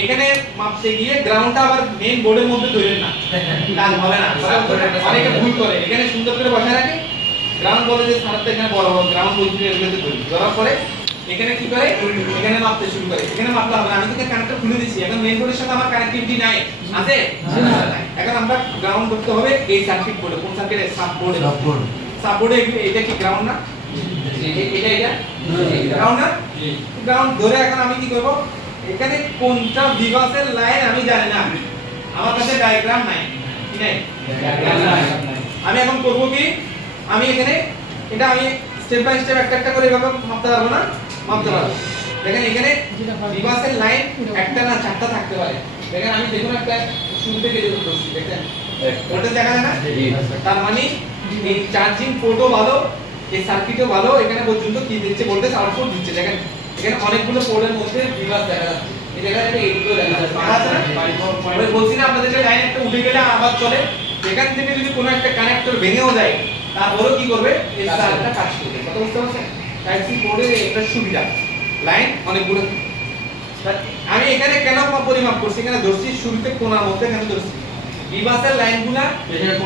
এখানে মাপতে গিয়ে গ্রাউন্ডটা আবার মেইন বোর্ডের মধ্যে ধরেন না, কাজ হবে না। অনেকে ভুল করে, এখানে সুন্দর করে বসায় রাখে, গ্রাউন্ড বলে যে সারতে এখানে বড় বড় গ্রাউন্ড বলতে এগুলোতে ধরি, ধরার পরে এখানে কি করে, এখানে মাপতে শুরু করে। এখানে মাপতে হবে না, আমি তো কানেক্টর খুলে দিয়েছি, এখন মেইন বোর্ডের সাথে আমার কানেক্টিভিটি নাই, আছে এখন আমরা গ্রাউন্ড করতে হবে এই সার্কিট বোর্ডে। কোন সার্কিটে? সাব বোর্ডে। সাব বোর্ডে এটা কি গ্রাউন্ড না? এটা গ্রাউন্ড না? গ্রাউন্ড ধরে এখন আমি কি করব, এখানে কোনটা বিভাসের লাইন আমি জানি না, আমার কাছে ডায়াগ্রাম নাই, কি নাই? ডায়াগ্রাম নাই। আমি এখন করব কি, আমি এখানে এটা আমি স্টেপ বাই স্টেপ একটা একটা করে এভাবে মাপতে পারবো না, মাপতে পারবো। দেখেন এখানে বিভাসের লাইন একটা না চারটা থাকতে পারে। দেখেন আমি দেখুন একটা শুরু থেকে যেটা করছি, দেখেন ভোল্টেজ দেখা যায় না? তার মানে এই চার্জিং পোর্টও ভালো, এই সার্কিটও ভালো, এখানে পর্যন্ত কি দিচ্ছে, ভোল্টেজ আউটপুট দিচ্ছে। দেখেন এখানে অনেকগুলো পোর্টের মধ্যে বিভাস দেখা যাচ্ছে, এই জায়গায় একটা এইদিকেও দেখা যাচ্ছে, পাওয়া যাচ্ছে না? আমি বলছি না আপনাদের যে লাইন একটা উঠে গেলে আবার চলে, এখান থেকে যদি কোনো একটা কানেক্টর ভেঙেও যায় তারপরেও কি করবে, এই তারটা কাজ করবে। কথা বুঝতে পারছেন? টাইপ সি পোর্টে একটা সুবিধা, লাইন অনেকগুলো। আমি এখানে কেন পরিমাপ করছি, এখানে ধরছি শুরুতে কোণার মধ্যে, এখানে ধরছি বিভাসের লাইনগুলা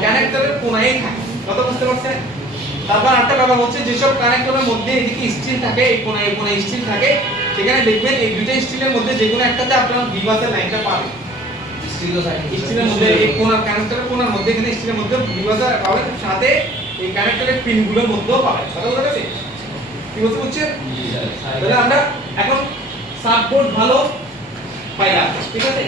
কানেক্টরের কোণায় থাকে। কথা বুঝতে পারছেন? তারপর আরেকটা ব্যাপার হচ্ছে, যেসব কানেক্টরের মধ্যে এদিকে স্টিল থাকে, এই কোণায় স্টিল থাকে, সেখানে দেখবেন এই দুইটা স্টিলের মধ্যে যে কোনো একটাতে আপনারা বিভাসের লাইনটা পাবেন। স্টিলের মধ্যে এই কোণার কানেক্টরের কোণার মধ্যে এখানে স্টিলের মধ্যে বিভাসের পাবেন, সাথে এই কানেক্টরের পিনগুলোর মধ্যেও পাবেন। কথা বুঝতে পারছেন? কি বলতে বুঝছেন? তাহলে আমরা এখন সাববোর্ড ভালো পাইলাম, ঠিক আছে?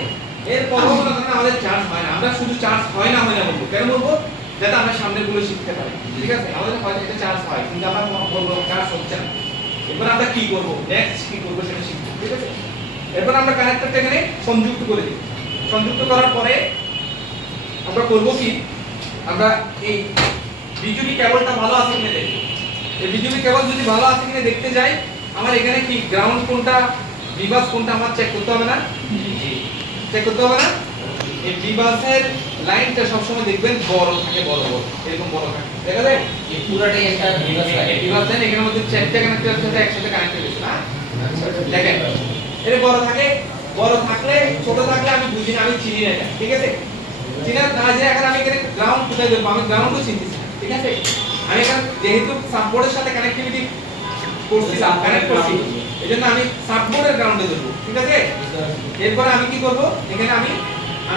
এর পরবর্তীতে যখন আমাদের চার্জ হয় না, আমরা শুধু চার্জ হয় না বলবো, কেন বলবো? যাতে আমরা সামনের গুলো শিখতে পারি, ঠিক আছে? আমাদের হয়তো একটা চার্জ হয় কিন্তু আমরা বলবো চার্জ হচ্ছে না, এরপর আমরা কি করব, নেক্সট কি করব সেটা শিখবো, ঠিক আছে? এরপর আমরা কানেক্টরটা এখানে সংযুক্ত করে দিই। সংযুক্ত করার পরে আমরা করব কি, আমরা এই বিজুলি কেবলটা ভালো আছে কিনা দেখব। এই বিজুলি কেবল যদি ভালো আছে কিনা দেখতে যাই, আমার এখানে কি গ্রাউন্ড কোনটা, বিভাস কোনটা আমার চেক করতে হবে না? চেক করতে হবে না? এই বিভাসের লাইনটা সব সময় দেখবেন বড় থাকে, বড় বড় এরকম বড় থাকে, দেখা যায় এই পুরোটাই একটা বিভাস লাইন। এই বিভাস লাইন এখানের মধ্যে চারটা কানেক্টরের সাথে একসাথে কানেক্ট হয়ে গেছে না? দেখেন এটা বড় থাকে, বড় থাকলে ছোট থাকলে আমি বুঝি না, আমি চিনি না এটা, ঠিক আছে? চিনা না যে এখন আমি এখানে গ্রাউন্ড কোথায় দেব, আমি গ্রাউন্ডও চিনতেছি না, ঠিক আছে? আমি এখন যেহেতু সাববোর্ডের সাথে কানেক্টিভিটি করছিলাম, কানেক্ট করছি, এজন্য আমি সাববোর্ডের গ্রাউন্ডে দেব, ঠিক আছে? এরপর আমি কি করব, এখানে আমি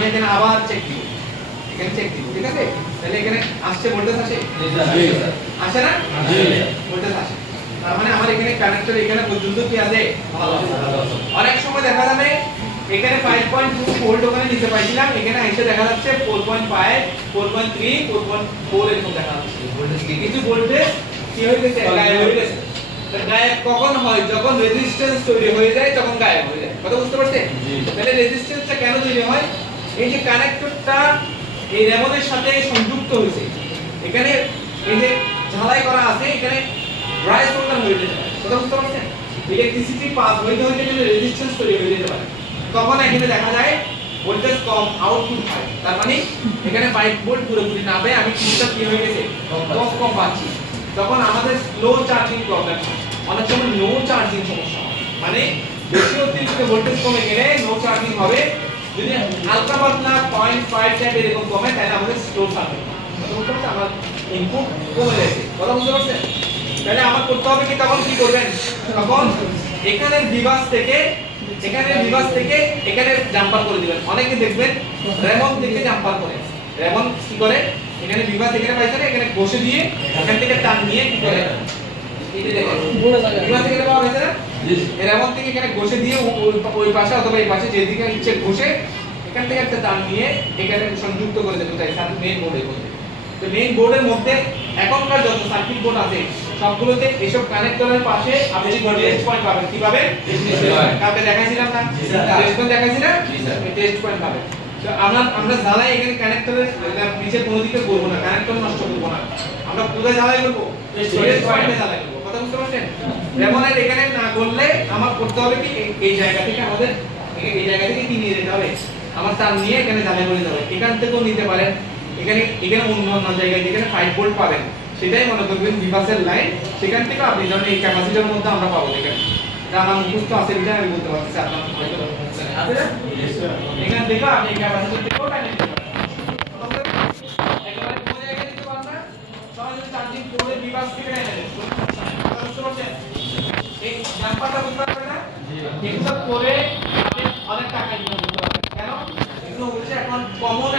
এখানে আবার চেক দিব, এখানে চেক দিব, ঠিক আছে? তাহলে এখানে আসছে ভোল্টেজ, আসে আসে না? ভোল্টেজ আসে, তার মানে আমার এখানে কানেক্টর এখানে পর্যন্ত কি আছে, ভালো আছে। অনেক সময় দেখা যাবে এখানে 5.2 ভোল্ট ওখানে নিতে পাইছিলাম, এখানে এসে দেখা যাচ্ছে 4.5 4.3 4.4 এরকম দেখা যাচ্ছে ভোল্টেজ, কিন্তু ভোল্টেজ কি হয়ে গেছে, গায়েব হয়ে গেছে। গায়েব কখন হয়, যখন রেজিস্ট্যান্স তৈরি হয়ে যায় তখন গায়েব হয়ে যায়। কথা বুঝতে পারছেন? তাহলে রেজিস্ট্যান্সটা কেন তৈরি হয়, এই যে কানেক্টরটা এই রেমনের সাথে সংযুক্ত হয়েছে, এখানে এই যে ঝালাই করা আছে, এখানে ড্রাই সোল্ডার হয়ে যেতে পারে। কথা বুঝতে পারছেন? ইলেকট্রিসিটি পাস হইতে গেলে রেজিস্ট্যান্স তৈরি হয়ে যেতে পারে, তখন এখানে দেখা যায় ভোল্টেজ কম, আউটপুট হাই। তার মানে এখানে 5 ভোল্ট পুরোপুরি না পেয়ে আমি কিছুটা কি হয়ে গেছে, কম পাচ্ছি, তখন আমাদের স্লো চার্জিং প্রবলেম হয়, অনেক সময় নো চার্জিং সমস্যা হয়। মানে বেশি অতিরিক্ত ভোল্টেজ কমে গেলে নো চার্জিং হবে, যদি হালকা পাতলা 0.5 ট্যাপ এরকম কমে তাহলে আমাদের স্লো চার্জিং। কথা বুঝতে পারছেন? আমার ইনপুট কমে গেছে। কথা বুঝতে পারছেন? তাহলে আমার করতে হবে কি, তখন কি করবেন, তখন এখানের বিভাস থেকে এখানে জাম্পার করে দিবেন। অনেকে দেখবেন রেমন থেকে জাম্পার করে, রেমন কি করে, এখানে বিভাস এখানে পাইছে না, এখানে বসে দিয়ে এখান থেকে টান নিয়ে কি করে, এই যে দেখেন বিভাস এখানে পাওয়া গেছে না, এই রেমন থেকে এখানে বসে দিয়ে ওই পাশে অথবা এই পাশে যেদিকে ইচ্ছে ঘষে এখান থেকে একটা টান নিয়ে এখানে সংযুক্ত করে দেবেন, তাই সাথে মেইন বোর্ডের মধ্যে। তো মেইন বোর্ডের মধ্যে এখনকার যত সার্কিট বোর্ড আছে সবগুলোতে এসব কানেক্টরের পাশে আপনি টেস্ট পয়েন্ট পাবেন। কি পাবেন? কালকে দেখাইছিলাম না, টেস্ট পয়েন্ট দেখাইছি না, এই টেস্ট পয়েন্ট পাবেন। তো আমরা জ্বালাই এখানে কানেক্টরের নিচে কোনো দিকে করব না, কানেক্টর নষ্ট করব না, আমরা কোথায় জ্বালাই করব, টেস্ট পয়েন্টে জ্বালাই করব। কথা বুঝতে পারছেন? রেমনের এখানে না করলে আমার করতে হবে কি, এই জায়গা থেকে আমাদের এই জায়গা থেকে কি নিয়ে যেতে হবে, আমার তার নিয়ে এখানে জ্বালাই করে দিতে হবে। এখান থেকেও নিতে পারেন, এখানে অন্য জায়গায় যেখানে 5 ভোল্ট পাবেন সেটাই মনে করবেন বিভাসের লাইন, সেখান থেকে আপনি ধরেন এই ক্যাপাসিটরের মধ্যে আমরা পাবো, দেখেন যা আমার মুখস্থ আছে এটা আমি বলতে পারছি আপনার হয়তো আছে না এখানে দেখো আপনি ক্যাপাসিটর দেখো টাইম নিতে পারবেন একেবারে কোন জায়গায় দিতে পারবেন সবাই যদি চার্জিং করে বিভাগ থেকে এনে দেন বুঝতে পারছেন এই নাম্বারটা বুঝতে পারবেন না এগুলো করে আপনি অনেক টাকা ইনকাম করতে পারবেন কেন এগুলো হচ্ছে এখন কমন